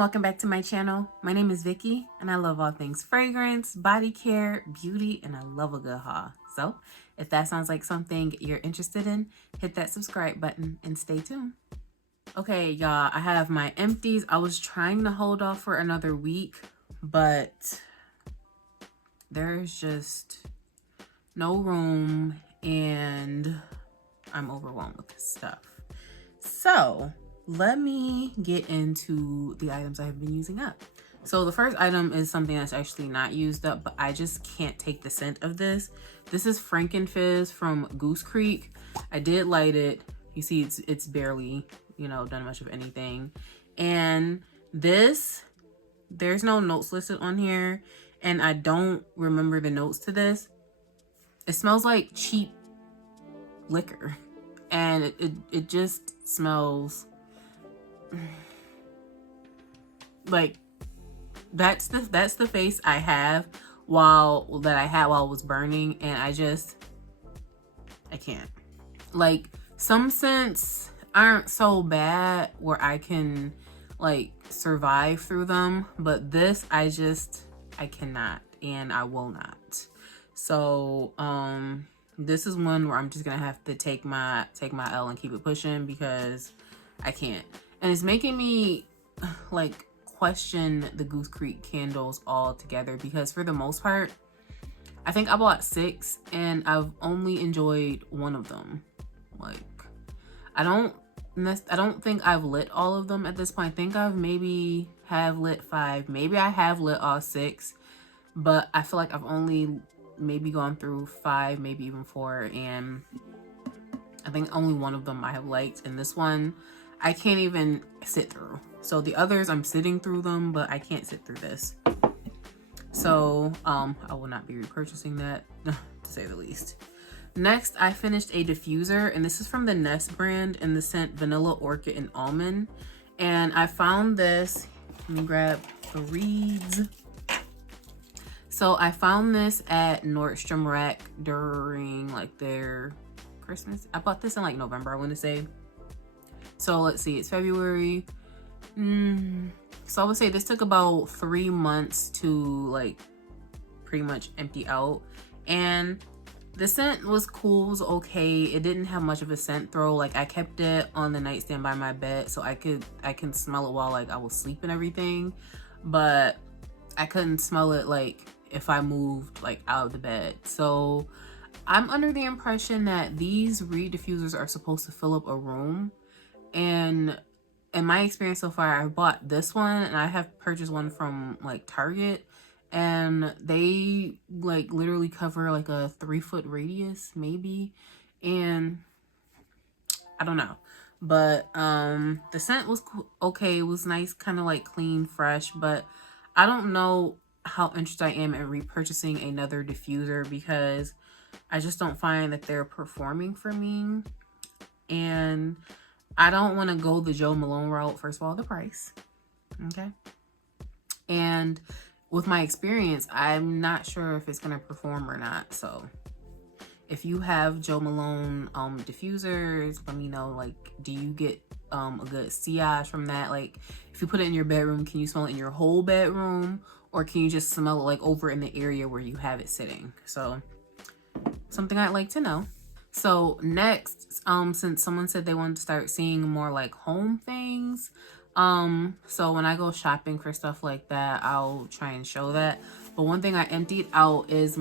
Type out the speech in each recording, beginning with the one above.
welcome back to my channel. My name is Vicky and I love all things fragrance, body care, beauty, and I love a good haul. So if that sounds like something you're interested in, hit that subscribe button and stay tuned. Okay, y'all, I have my empties. I was trying to hold off for another week, but there's just no room and I'm overwhelmed with this stuff. So let me get into the items I have been using up. So the first item is something that's actually not used up, but I just can't take the scent of this. This is Frankenfizz from Goose Creek. I did light it. You see it's barely, done much of anything. And this, there's no notes listed on here, and I don't remember the notes to this. It smells like cheap liquor, and it just smells like that's the face I have while I was burning, and I can't. Like, some scents aren't so bad where I can like survive through them, but this I cannot, and I will not. So this is one where I'm just gonna have to take my L and keep it pushing, because I can't. And it's making me like question the Goose Creek candles altogether, because for the most part, I think I bought 6 and I've only enjoyed one of them. Like, I don't think I've lit all of them at this point. I think I've maybe have lit 5. Maybe I have lit all 6, but I feel like I've only maybe gone through 5, maybe even 4, and I think only one of them I have liked, and this one I can't even sit through. So the others, I'm sitting through them, but I can't sit through this. So I will not be repurchasing that, to say the least. Next, I finished a diffuser, and this is from the Nest brand in the scent Vanilla Orchid and Almond. And I found this, let me grab the reeds. So I found this at Nordstrom Rack during like their Christmas. I bought this in like November, I want to say. So let's see, it's February. So I would say this took about 3 months to like pretty much empty out. And the scent was cool, it was okay. It didn't have much of a scent throw. Like, I kept it on the nightstand by my bed so I can smell it while like I was sleeping and everything. But I couldn't smell it like if I moved like out of the bed. So I'm under the impression that these reed diffusers are supposed to fill up a room. And in my experience so far, I've bought this one and I have purchased one from like Target, and they like literally cover like a 3-foot radius maybe. And I don't know, but the scent was okay. It was nice, kind of like clean, fresh, but I don't know how interested I am in repurchasing another diffuser, because I just don't find that they're performing for me. And I don't want to go the Joe Malone route. First of all, the price. Okay. And with my experience, I'm not sure if it's going to perform or not. So if you have Joe Malone diffusers, let me know. Like, do you get a good sillage from that? Like, if you put it in your bedroom, can you smell it in your whole bedroom? Or can you just smell it like over in the area where you have it sitting? So something I'd like to know. So next, since someone said they wanted to start seeing more like home things, so when I go shopping for stuff like that, I'll try and show that. But one thing I emptied out is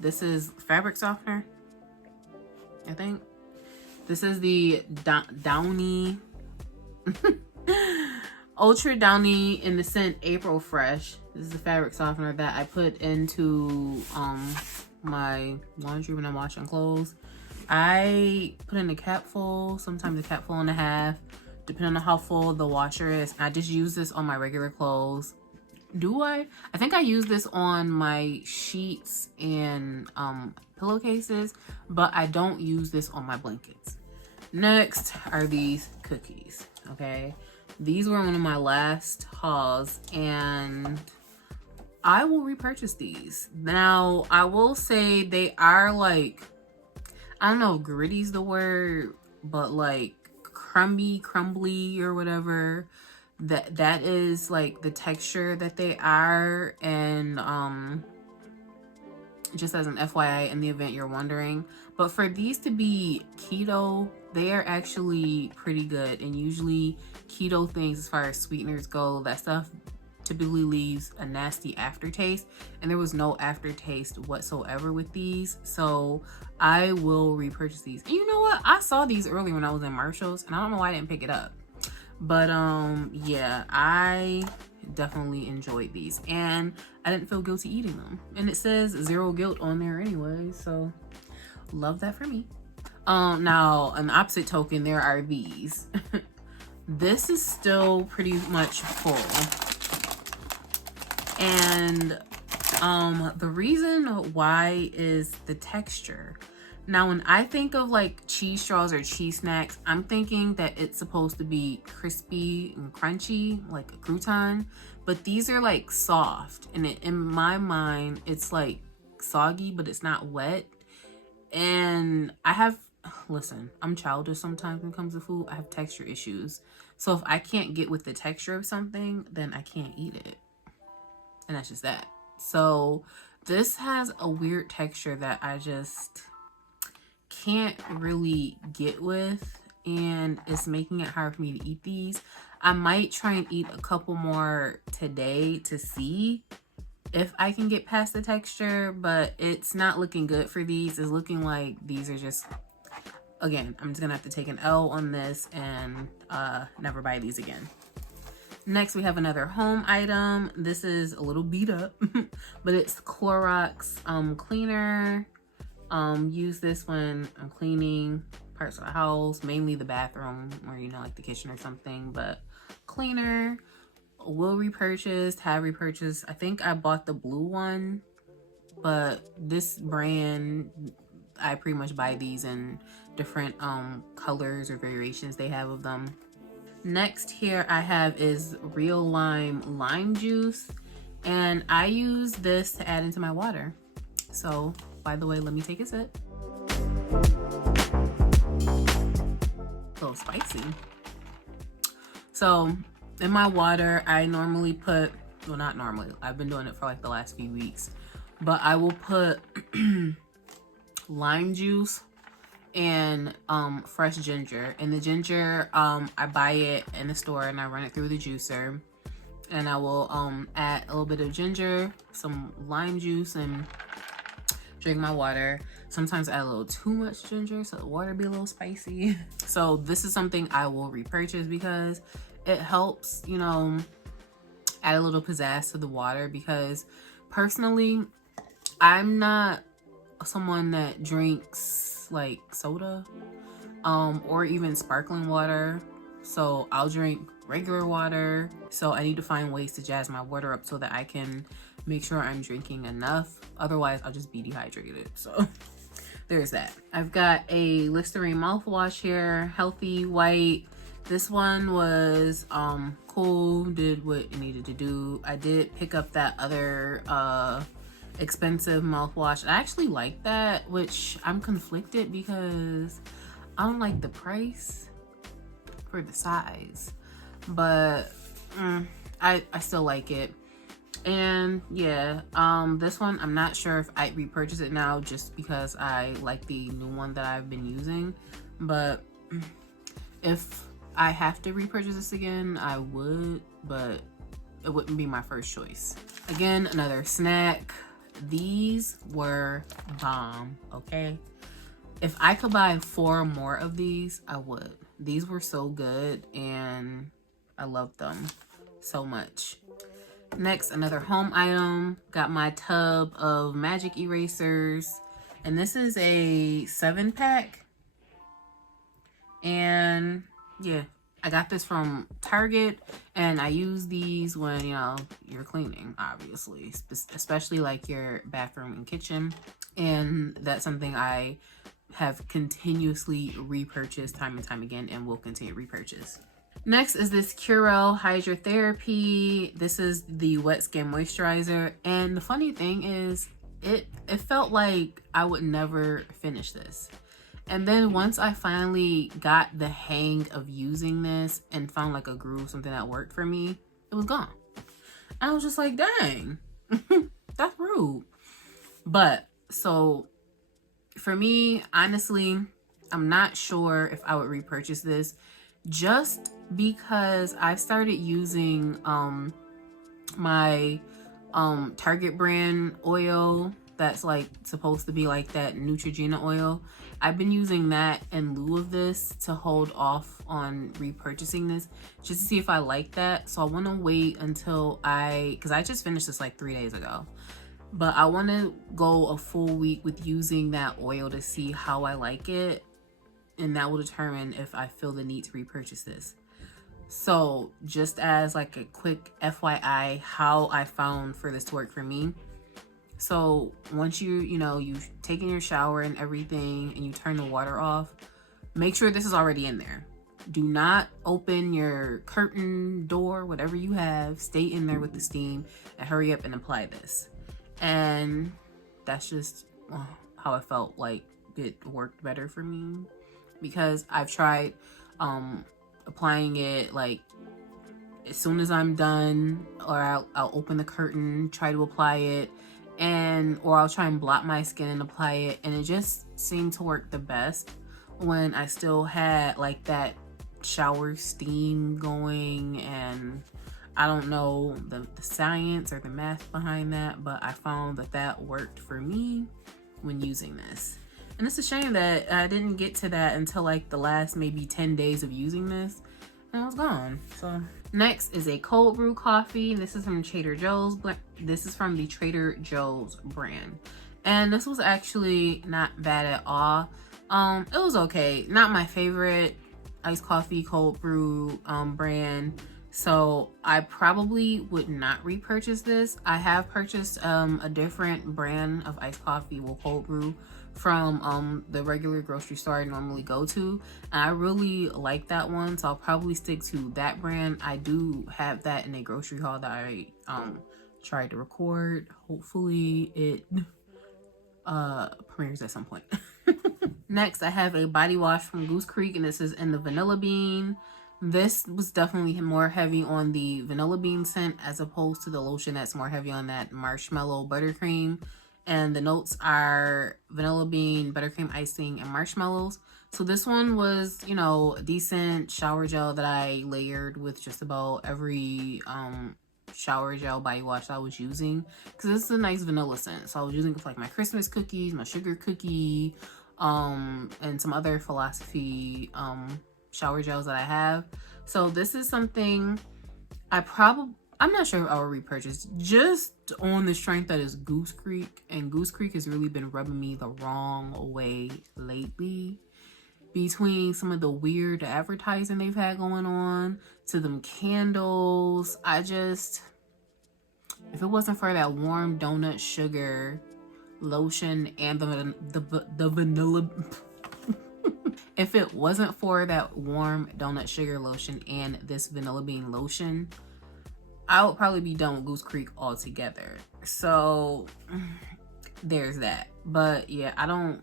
this is fabric softener, I think. This is the Downy Ultra Downy in the scent April Fresh. This is the fabric softener that I put into my laundry when I'm washing clothes. I put in a capful, sometimes a capful and a half, depending on how full the washer is. I just use this on my regular clothes. Do I? I think I use this on my sheets and pillowcases, but I don't use this on my blankets. Next are these cookies, okay? These were one of my last hauls, and I will repurchase these. Now, I will say they are like, I don't know if gritty's the word, but like crumbly or whatever. that is like the texture that they are. And just as an FYI, in the event you're wondering, but for these to be keto, they are actually pretty good. And usually keto things, as far as sweeteners go, that stuff typically leaves a nasty aftertaste, and there was no aftertaste whatsoever with these. So I will repurchase these. And you know what, I saw these earlier when I was in Marshall's, and I don't know why I didn't pick it up. But yeah, I definitely enjoyed these, and I didn't feel guilty eating them. And it says 0 guilt on there anyway, so love that for me. Now, an opposite token, there are these. This is still pretty much full. And the reason why is the texture. Now, when I think of like cheese straws or cheese snacks, I'm thinking that it's supposed to be crispy and crunchy, like a crouton. But these are like soft, and in my mind, it's like soggy, but it's not wet. And listen, I'm childish sometimes when it comes to food. I have texture issues. So if I can't get with the texture of something, then I can't eat it. And that's just that. So this has a weird texture that I just can't really get with, and it's making it hard for me to eat these. I might try and eat a couple more today to see if I can get past the texture, but it's not looking good for these. It's looking like these are just, again, I'm just gonna have to take an L on this and never buy these again. Next, we have another home item. This is a little beat up, but it's Clorox cleaner. Use this when I'm cleaning parts of the house, mainly the bathroom, or like the kitchen or something. But cleaner, will repurchase, have repurchased. I think I bought the blue one, but this brand, I pretty much buy these in different colors or variations they have of them. Next here I have is Real lime juice, and I use this to add into my water. So by the way, let me take a sip. A little spicy. So in my water, I normally put, well, not normally, I've been doing it for like the last few weeks, but I will put lime juice and fresh ginger. And the ginger, I buy it in the store and I run it through the juicer, and I will add a little bit of ginger, some lime juice, and drink my water. Sometimes I add a little too much ginger so the water be a little spicy. So this is something I will repurchase because it helps, add a little pizzazz to the water. Because personally, I'm not someone that drinks like soda or even sparkling water, so I'll drink regular water. So I need to find ways to jazz my water up so that I can make sure I'm drinking enough. Otherwise I'll just be dehydrated. So there's that. I've got a Listerine mouthwash here, healthy white. This one was cool, did what it needed to do. I did pick up that other expensive mouthwash. I actually like that, which I'm conflicted because I don't like the price for the size, but I still like it. And yeah, this one, I'm not sure if I'd repurchase it now just because I like the new one that I've been using. But if I have to repurchase this again, I would, but it wouldn't be my first choice. Again, another snack. These were bomb, okay? If I could buy 4 more of these, I would. These were so good and I loved them so much. Next, another home item. Got my tub of magic erasers, and this is a 7-pack. And yeah, I got this from Target, and I use these when you're cleaning, obviously, especially like your bathroom and kitchen. And that's something I have continuously repurchased time and time again, and will continue to repurchase. Next is this Curo Hydrotherapy. This is the wet skin moisturizer, and the funny thing is it felt like I would never finish this. And then once I finally got the hang of using this and found like a groove, something that worked for me, it was gone. And I was just like, dang, that's rude. But so for me, honestly, I'm not sure if I would repurchase this, just because I started using my Target brand oil that's like supposed to be like that Neutrogena oil. I've been using that in lieu of this to hold off on repurchasing this, just to see if I like that. So I want to wait until because I just finished this like 3 days ago, but I want to go a full week with using that oil to see how I like it, and that will determine if I feel the need to repurchase this. So just as like a quick FYI, how I found for this to work for me. So once you've taken your shower and everything and you turn the water off, make sure this is already in there. Do not open your curtain, door, whatever you have. Stay in there with the steam and hurry up and apply this. And that's just how I felt like it worked better for me, because I've tried applying it like as soon as I'm done, or I'll open the curtain, try to apply it, or I'll try and blot my skin and apply it, and it just seemed to work the best when I still had like that shower steam going. And I don't know the science or the math behind that, but I found that worked for me when using this. And it's a shame that I didn't get to that until like the last maybe 10 days of using this, and it was gone. So next is a cold brew coffee. This is from Trader Joe's. This is from the Trader Joe's brand, and this was actually not bad at all. It was okay. Not my favorite iced coffee cold brew brand, so I probably would not repurchase this. I have purchased a different brand of iced coffee, cold brew, from the regular grocery store I normally go to, and I really like that one, so I'll probably stick to that brand. I do have that in a grocery haul that I tried to record. Hopefully it premieres at some point. Next, I have a body wash from Goose Creek, and this is in the vanilla bean. This was definitely more heavy on the vanilla bean scent as opposed to the lotion that's more heavy on that marshmallow buttercream. And the notes are vanilla bean, buttercream icing, and marshmallows. So this one was, a decent shower gel that I layered with just about every shower gel body wash I was using, because this is a nice vanilla scent. So I was using it with like my Christmas cookies, my sugar cookie, and some other Philosophy shower gels that I have. So this is something I'm not sure if I will repurchase, just on the strength that is Goose Creek, and Goose Creek has really been rubbing me the wrong way lately. Between some of the weird advertising they've had going on to them candles, if it wasn't for that warm donut sugar lotion and the vanilla if it wasn't for that warm donut sugar lotion and this vanilla bean lotion, I would probably be done with Goose Creek altogether. So there's that. But yeah, I don't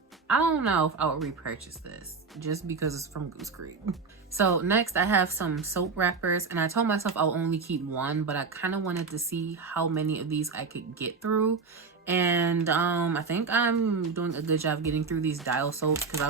know if I would repurchase this just because it's from Goose Creek. So next I have some soap wrappers, and I told myself I'll only keep one, but I kind of wanted to see how many of these I could get through. And I think I'm doing a good job getting through these Dial soaps, because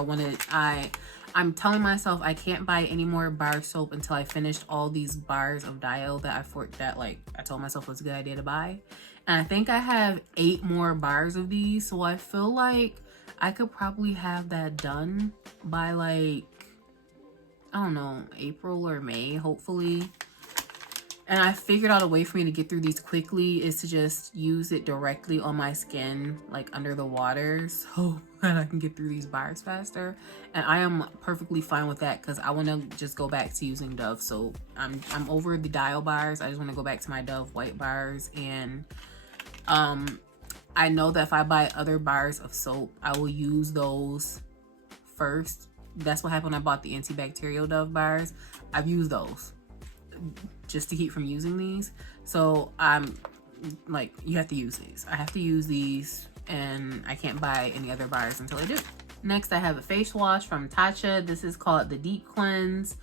I'm telling myself I can't buy any more bar soap until I finished all these bars of Dial that I told myself was a good idea to buy. And I think I have 8 more bars of these, so I feel like I could probably have that done by like, I don't know, April or May, hopefully. And I figured out a way for me to get through these quickly is to just use it directly on my skin, like under the water, so that I can get through these bars faster. And I am perfectly fine with that, because I want to just go back to using Dove soap. I'm over the Dial bars. I just want to go back to my Dove white bars. And I know that if I buy other bars of soap, I will use those first. That's what happened when I bought the antibacterial Dove bars. I've used those just to keep from using these. So I'm like, you have to use these. I have to use these, and I can't buy any other bars until I do. Next, I have a face wash from Tatcha. This is called the Deep Cleanse.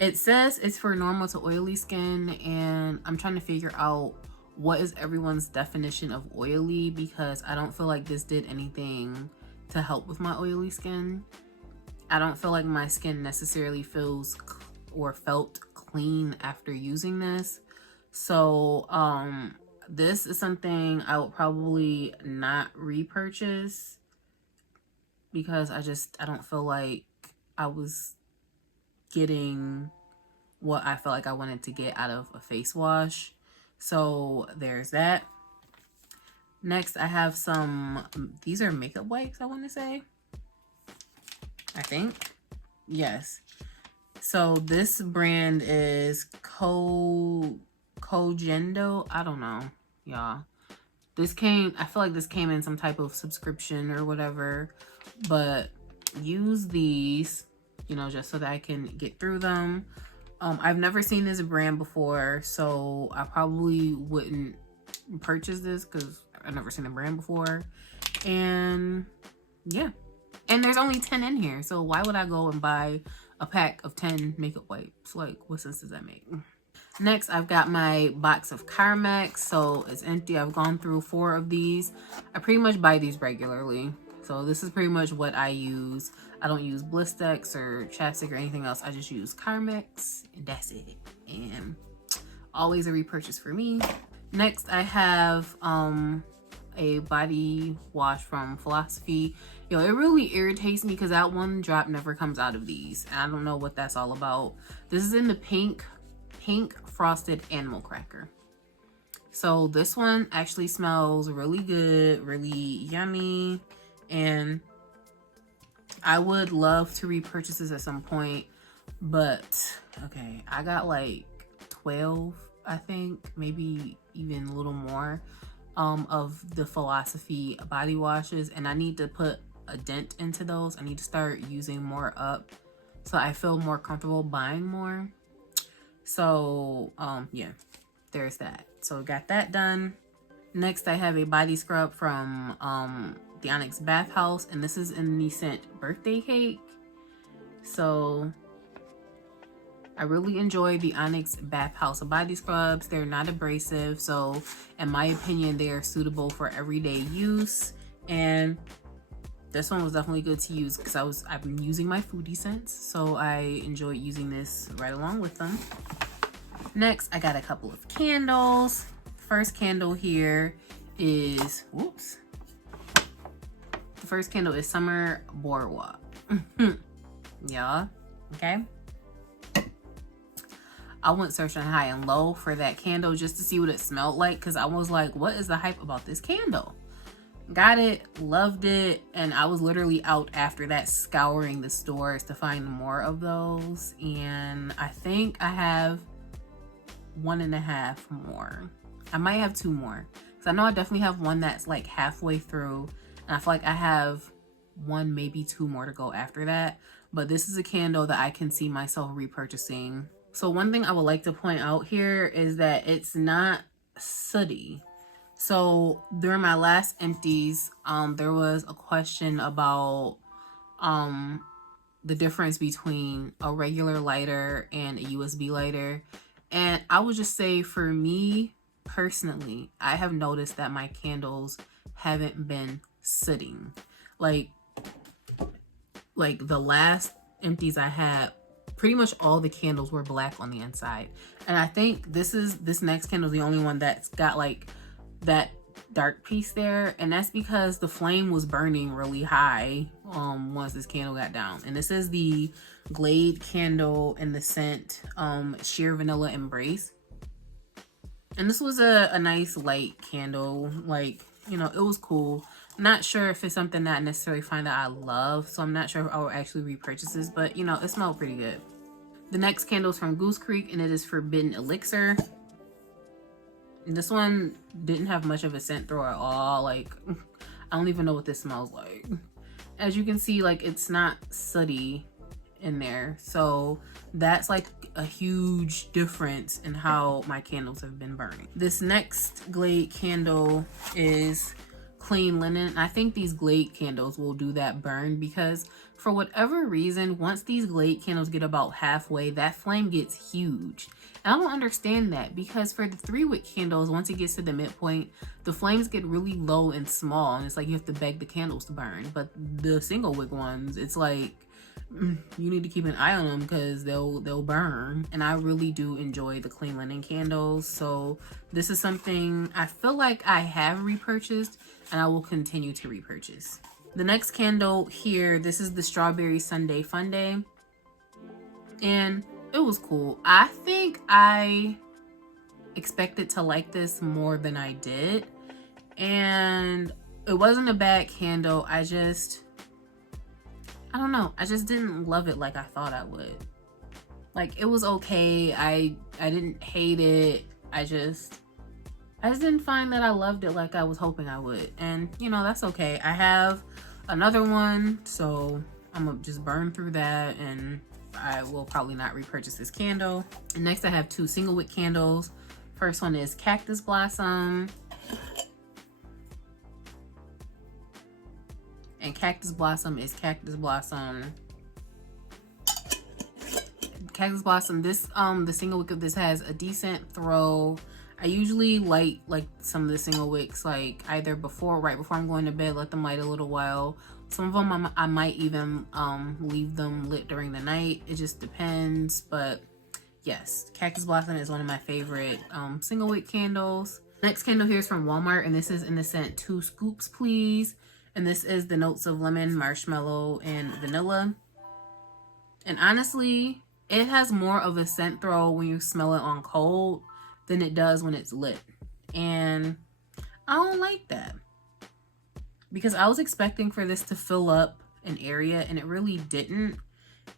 It says it's for normal to oily skin, and I'm trying to figure out what is everyone's definition of oily, because I don't feel like this did anything to help with my oily skin. I don't feel like my skin necessarily feels or felt clean after using this. So this is something I would probably not repurchase, because I don't feel like I was getting what I felt like I wanted to get out of a face wash. So there's that. Next, I have these are makeup wipes, I want to say. I think. Yes. So this brand is Cogendo. I don't know, y'all. I feel like this came in some type of subscription or whatever. But use these, you know, just so that I can get through them. I've never seen this brand before, so I probably wouldn't purchase this because I've never seen a brand before. And yeah, and there's only 10 in here, so why would I go and buy a pack of 10 makeup wipes? Like, what sense does that make? Next, I've got my box of Carmax. So it's empty. I've gone through 4 of these. I pretty much buy these regularly, so this is pretty much what I use. I don't use Blistex or chapstick or anything else. I just use Carmax, and that's it. And always a repurchase for me. Next, I have a body wash from Philosophy. Yo, it really irritates me because that one drop never comes out of these, and I don't know what that's all about. This is in the pink frosted animal cracker. So this one actually smells really good, really yummy, and I would love to repurchase this at some point. But okay, I got like 12, I think, maybe even a little more of the Philosophy body washes, and I need to put a dent into those. I need to start using more up so I feel more comfortable buying more. So yeah, there's that. So got that done. Next, I have a body scrub from the Onyx Bathhouse, and this is in the scent Birthday Cake. So I really enjoy the Onyx Bathhouse body scrubs. They're not abrasive, so in my opinion, they are suitable for everyday use. And this one was definitely good to use because I've been using my foodie scents, so I enjoyed using this right along with them. Next, I got a couple of candles. First candle here is, whoops. The first candle is Summer Boardwalk. Yeah, okay. I went searching high and low for that candle just to see what it smelled like, because I was like, what is the hype about this candle? Got it, loved it, and I was literally out after that scouring the stores to find more of those, and I think I have 1.5 more. I might have 2 more, because I know I definitely have one that's like halfway through, and I feel like I have 1, maybe 2 more to go after that. But this is a candle that I can see myself repurchasing. So one thing I would like to point out here is that it's not sooty. So during my last empties, there was a question about the difference between a regular lighter and a USB lighter. And I would just say, for me personally, I have noticed that my candles haven't been sooting. Like the last empties I had, pretty much all the candles were black on the inside. And I think this next candle is the only one that's got like that dark piece there, and that's because the flame was burning really high once this candle got down. And this is the Glade candle in the scent Sheer Vanilla Embrace, and this was a nice light candle. Like, you know, it was cool. Not sure if it's something that I necessarily find that I love, so I'm not sure if I will actually repurchase this, but you know, it smelled pretty good. The next candle is from Goose Creek, and it is Forbidden Elixir. This one didn't have much of a scent throw at all. Like, I don't even know what this smells like. As you can see, like, it's not sooty in there. So that's like a huge difference in how my candles have been burning. This next Glade candle is Clean Linen. I think these Glade candles will do that burn because for whatever reason, once these Glade candles get about halfway, that flame gets huge. And I don't understand that because for the 3-wick candles, once it gets to the midpoint, the flames get really low and small, and it's like you have to beg the candles to burn. But the single wick ones, it's like you need to keep an eye on them because they'll burn. And I really do enjoy the Clean Linen candles, so this is something I feel like I have repurchased and I will continue to repurchase. The next candle here, this is the Strawberry Sundae Fun Day, and it was cool. I think I expected to like this more than I did, and it wasn't a bad candle. I don't know, I just didn't love it like I thought I would. Like, it was okay. I didn't hate it. I just didn't find that I loved it like I was hoping I would. And you know, that's okay. I have another one, so I'm gonna just burn through that, and I will probably not repurchase this candle. And next I have 2 single wick candles. First one is Cactus Blossom. And Cactus Blossom is Cactus Blossom. Cactus Blossom, this the single wick of this has a decent throw. I usually light like some of the single wicks like either right before I'm going to bed, let them light a little while. Some of them I might even leave them lit during the night. It just depends. But yes, Cactus Blossom is one of my favorite single wick candles. Next candle here is from Walmart, and this is in the scent 2 Scoops Please. And this is the notes of lemon, marshmallow, and vanilla. And honestly, it has more of a scent throw when you smell it on cold than it does when it's lit. And I don't like that, because I was expecting for this to fill up an area and it really didn't.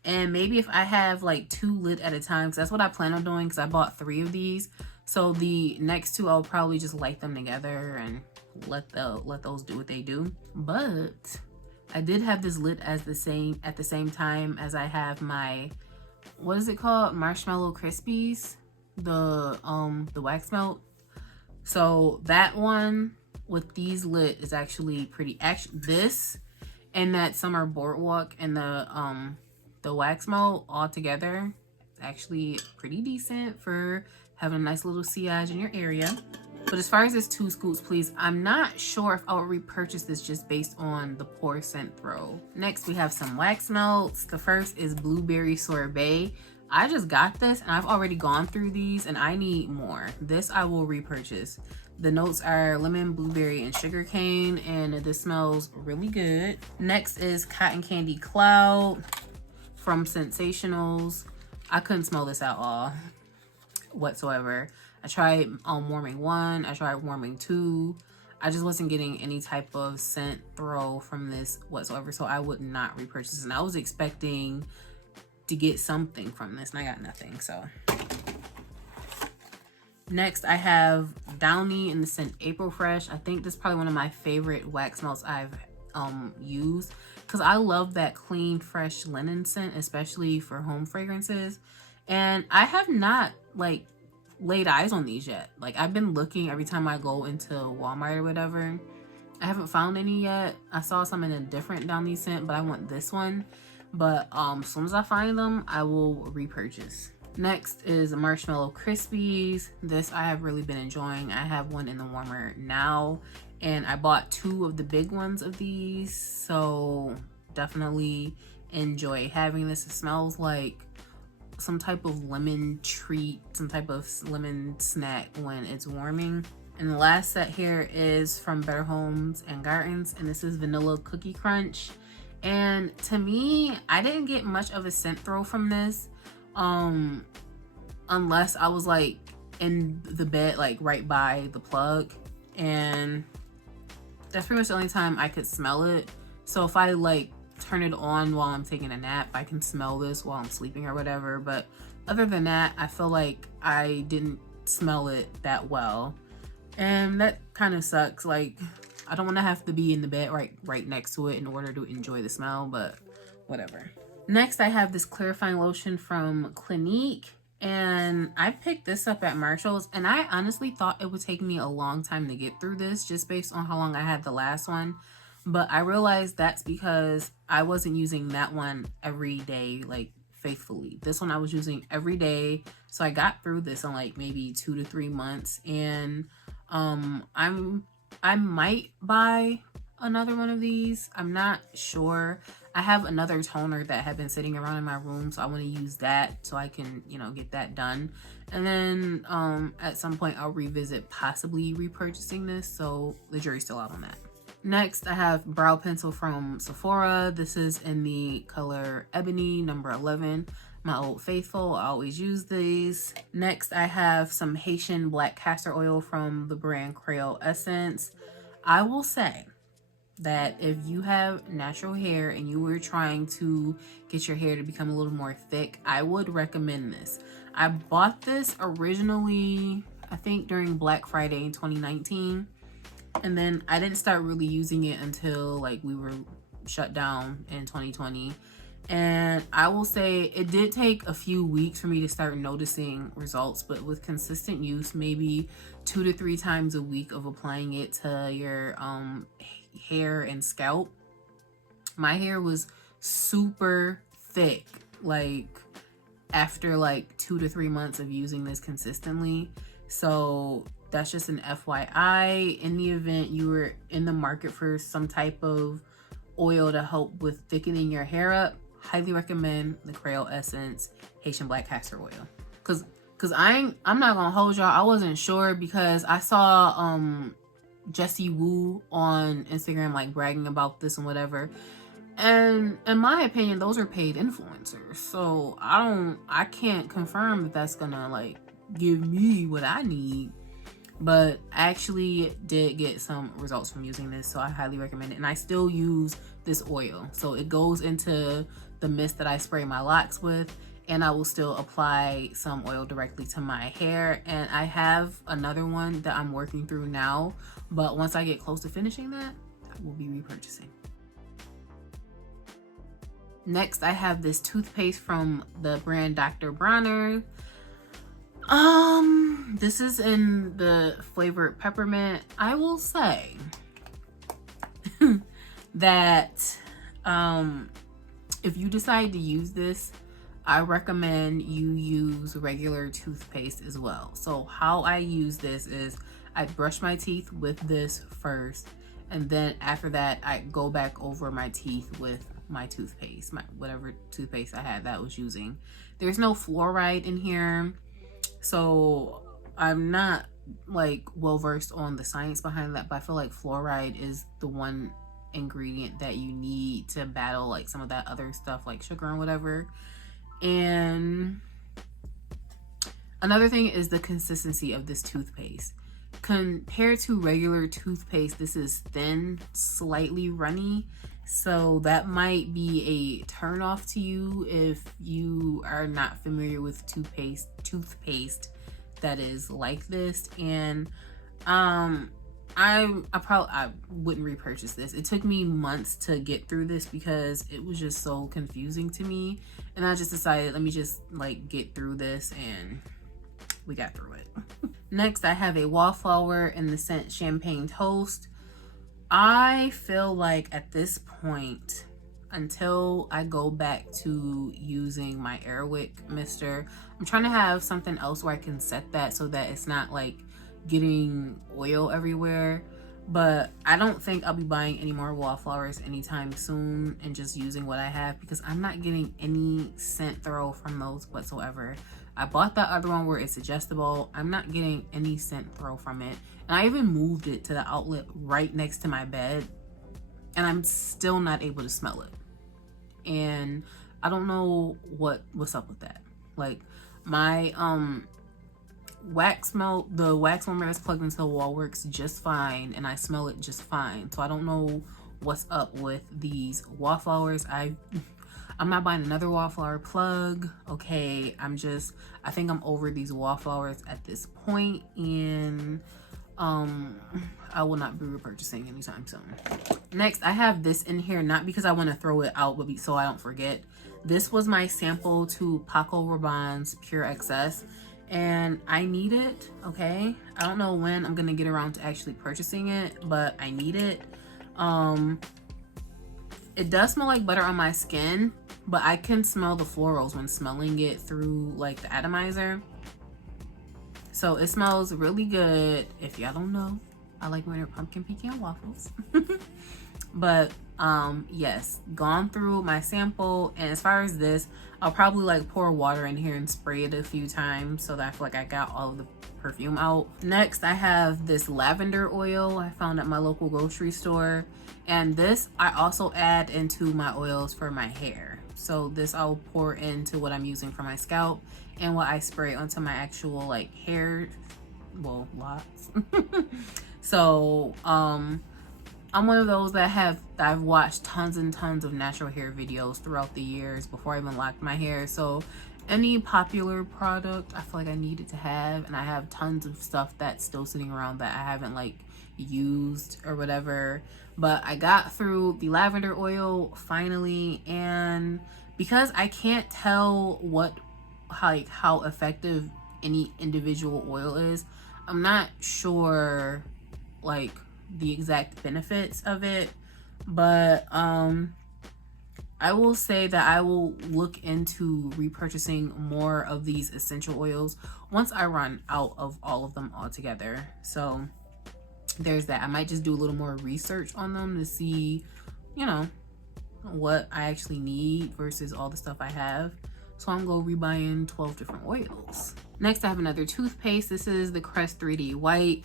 And maybe if I have like 2 lit at a time, because that's what I plan on doing, because I bought 3 of these. So the next 2 I'll probably just light them together and let those do what they do. But I did have this lit at the same time as I have my, what is it called, Marshmallow Crispies, the wax melt. So that one with these lit is actually pretty. Actually, this and that summer Boardwalk and the wax melt all together, it's actually pretty decent for having a nice little sillage in your area. But as far as this 2 Scoops Please, I'm not sure if I would repurchase this just based on the poor scent throw. Next, we have some wax melts. The first is Blueberry Sorbet. I just got this and I've already gone through these and I need more. This I will repurchase. The notes are lemon, blueberry, and sugarcane, and this smells really good. Next is Cotton Candy Cloud from Sensationals. I couldn't smell this at all whatsoever. I tried warming 1, I tried warming 2. I just wasn't getting any type of scent throw from this whatsoever, so I would not repurchase it. And I was expecting to get something from this and I got nothing. So next I have Downy in the scent April Fresh. I think this is probably one of my favorite wax melts I've used, because I love that clean fresh linen scent, especially for home fragrances. And I have not like laid eyes on these yet. Like, I've been looking every time I go into Walmart or whatever. I haven't found any yet. I saw some in a different Downy scent, but I want this one. But as soon as I find them, I will repurchase. Next is Marshmallow Crispies. This I have really been enjoying. I have one in the warmer now, and I bought 2 of the big ones of these, so definitely enjoy having this. It smells like some type of lemon treat, some type of lemon snack when it's warming. And the last set here is from Better Homes and Gardens, and this is Vanilla Cookie Crunch. And to me, I didn't get much of a scent throw from this, unless I was like in the bed, like right by the plug, and that's pretty much the only time I could smell it. So if I like turn it on while I'm taking a nap, I can smell this while I'm sleeping or whatever. But other than that, I feel like I didn't smell it that well, and that kind of sucks. Like, I don't want to have to be in the bed right next to it in order to enjoy the smell, but whatever. Next, I have this clarifying lotion from Clinique, and I picked this up at Marshall's, and I honestly thought it would take me a long time to get through this just based on how long I had the last one. But I realized that's because I wasn't using that one every day, like faithfully. This one I was using every day. So I got through this in like maybe 2 to 3 months. And I might buy another one of these. I'm not sure. I have another toner that had been sitting around in my room, so I want to use that so I can, you know, get that done. And then at some point I'll revisit possibly repurchasing this, so the jury's still out on that. Next, I have brow pencil from Sephora. This is in the color Ebony, number 11. My old faithful, I always use these. Next, I have some Haitian black castor oil from the brand Curo Essence. I will say that if you have natural hair and you were trying to get your hair to become a little more thick, I would recommend this. I bought this originally, I think during Black Friday in 2019. And then I didn't start really using it until like we were shut down in 2020. And I will say it did take a few weeks for me to start noticing results, but with consistent use, maybe 2 to 3 times a week of applying it to your hair and scalp, my hair was super thick, like after like 2 to 3 months of using this consistently. So that's just an FYI. In the event you were in the market for some type of oil to help with thickening your hair up, highly recommend the Curo Essence Haitian Black Castor Oil. Cause I'm not gonna hold y'all, I wasn't sure because I saw Jessie Woo on Instagram like bragging about this and whatever. And in my opinion, those are paid influencers. So I can't confirm that that's gonna like give me what I need. But I actually did get some results from using this, so I highly recommend it. And I still use this oil. So it goes into the mist that I spray my locks with, and I will still apply some oil directly to my hair. And I have another one that I'm working through now, but once I get close to finishing that, I will be repurchasing. Next, I have this toothpaste from the brand Dr. Bronner. This is in the flavored peppermint. I will say that if you decide to use this, I recommend you use regular toothpaste as well. So how I use this is I brush my teeth with this first, and then after that I go back over my teeth with my toothpaste, whatever toothpaste I had that I was using. There's no fluoride in here, so I'm not like well versed on the science behind that, but I feel like fluoride is the one ingredient that you need to battle like some of that other stuff like sugar and whatever. And another thing is the consistency of this toothpaste. Compared to regular toothpaste, this is thin, slightly runny. So that might be a turn off to you if you are not familiar with toothpaste that is like this. And I wouldn't repurchase this. It took me months to get through this because it was just so confusing to me. And I just decided, let me just like get through this, and we got through it. Next, I have a wallflower in the scent Champagne Toast. I feel like at this point, until I go back to using my Airwick mister, I'm trying to have something else where I can set that so that it's not like getting oil everywhere. But I don't think I'll be buying any more wallflowers anytime soon and just using what I have, because I'm not getting any scent throw from those whatsoever. I bought that other one where it's adjustable. I'm not getting any scent throw from it. And I even moved it to the outlet right next to my bed, and I'm still not able to smell it. And I don't know what's up with that. Like my wax melt, the wax warmer that's plugged into the wall works just fine, and I smell it just fine. So I don't know what's up with these wallflowers. I'm not buying another wallflower plug. Okay, I think I'm over these wallflowers at this point, and I will not be repurchasing anytime soon. Next, I have this in here, not because I want to throw it out, but so I don't forget. This was my sample to Paco Rabanne's Pure XS, and I need it, okay? I don't know when I'm gonna get around to actually purchasing it, but I need it. It does smell like butter on my skin, but I can smell the florals when smelling it through like the atomizer. So it smells really good. If y'all don't know, I like winter pumpkin pecan waffles. But yes, gone through my sample, and as far as this, I'll probably like pour water in here and spray it a few times so that I feel like I got all of the perfume out. Next, I have this lavender oil I found at my local grocery store, and this I also add into my oils for my hair. So this I'll pour into what I'm using for my scalp and what I spray onto my actual like hair, well, lots. So I'm one of those that I've watched tons and tons of natural hair videos throughout the years before I even locked my hair. So any popular product I feel like I needed to have, and I have tons of stuff that's still sitting around that I haven't like used or whatever. But I got through the lavender oil finally, and because I can't tell how effective any individual oil is, I'm not sure like the exact benefits of it, but I will say that I will look into repurchasing more of these essential oils once I run out of all of them altogether. So there's that. I might just do a little more research on them to see, you know, what I actually need versus all the stuff I have. So I'm gonna rebuying 12 different oils. Next, I have another toothpaste. This is the Crest 3D White.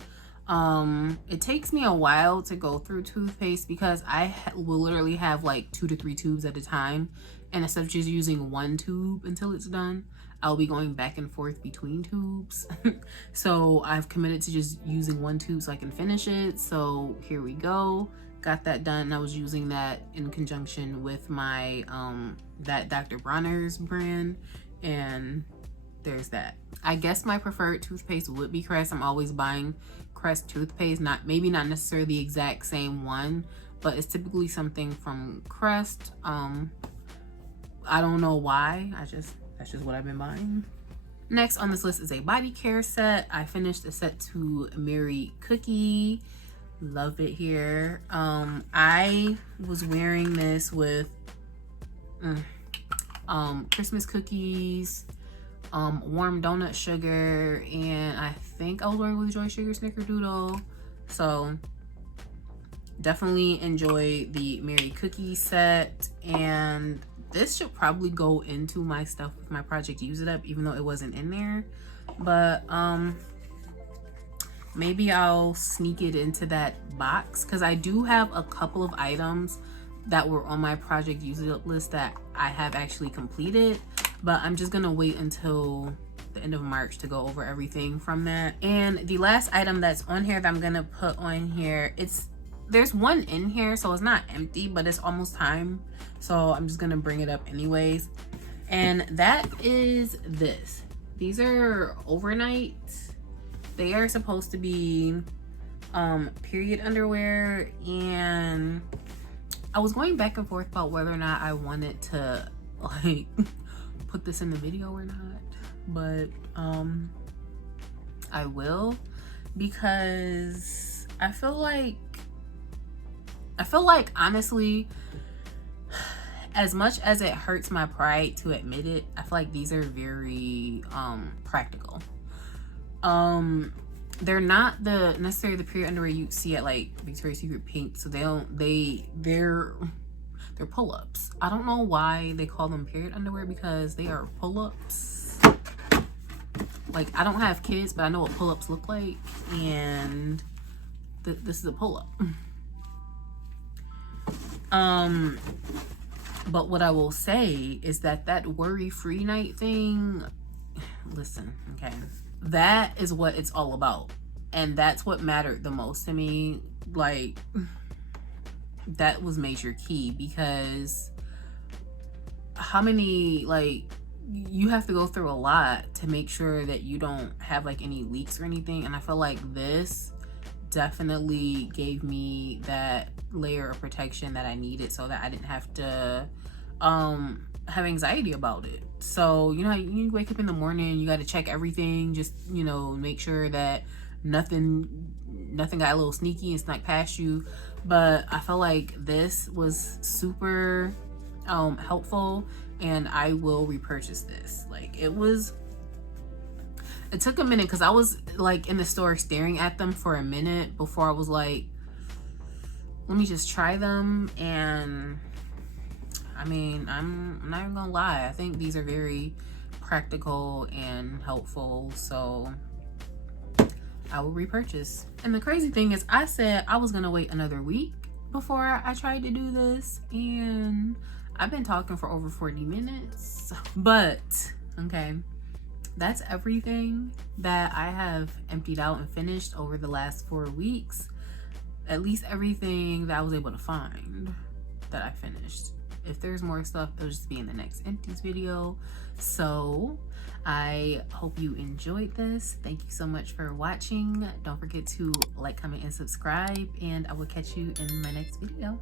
It takes me a while to go through toothpaste because I will literally have like 2 to 3 tubes at a time, and instead of just using one tube until it's done, I'll be going back and forth between tubes. So I've committed to just using one tube so I can finish it. So here we go, got that done. I was using that in conjunction with my that Dr. Bronner's brand, and there's that. I guess my preferred toothpaste would be Crest. I'm always buying Crest toothpaste, maybe not necessarily the exact same one, but it's typically something from Crest. I don't know why, that's just what I've been buying. Next on this list is a body care set. I finished a set to Mary Cookie. Love it here. I was wearing this with Christmas cookies, warm donut sugar, and I think I was wearing with Joy Sugar Snickerdoodle. So definitely enjoy the Mary Cookie set, and this should probably go into my stuff with my Project Use It Up, even though it wasn't in there. But maybe I'll sneak it into that box, because I do have a couple of items that were on my Project Use It Up list that I have actually completed, but I'm just gonna wait until the end of March to go over everything from that. And the last item that's on here that I'm gonna put on here, there's one in here, so it's not empty, but it's almost time, so I'm just gonna bring it up anyways. And that is this. These are overnight. They are supposed to be period underwear, and I was going back and forth about whether or not I wanted to like put this in the video or not, but I will, because I feel like honestly, as much as it hurts my pride to admit it, I feel like these are very practical. They're not necessarily the period underwear you see at like Victoria's Secret Pink, so they're pull-ups. I don't know why they call them period underwear, because they are pull-ups. Like, I don't have kids, but I know what pull-ups look like, and this is a pull-up. But what I will say is that worry-free night thing, listen, okay, that is what it's all about, and that's what mattered the most to me. Like, that was major key, because how many, like, you have to go through a lot to make sure that you don't have like any leaks or anything, and I feel like this definitely gave me that layer of protection that I needed, so that I didn't have to have anxiety about it. So, you know, you wake up in the morning, you got to check everything, just, you know, make sure that nothing got a little sneaky and snuck past you. But I felt like this was super helpful, and I will repurchase this. Like, it took a minute because I was like in the store staring at them for a minute before I was like, let me just try them. And I mean, I'm not even gonna lie, I think these are very practical and helpful, so I will repurchase. And the crazy thing is, I said I was gonna wait another week before I tried to do this, and I've been talking for over 40 minutes. But okay, that's everything that I have emptied out and finished over the last 4 weeks. At least everything that I was able to find that I finished. If there's more stuff, it'll just be in the next empties video. So I hope you enjoyed this. Thank you so much for watching. Don't forget to like, comment, and subscribe, and I will catch you in my next video.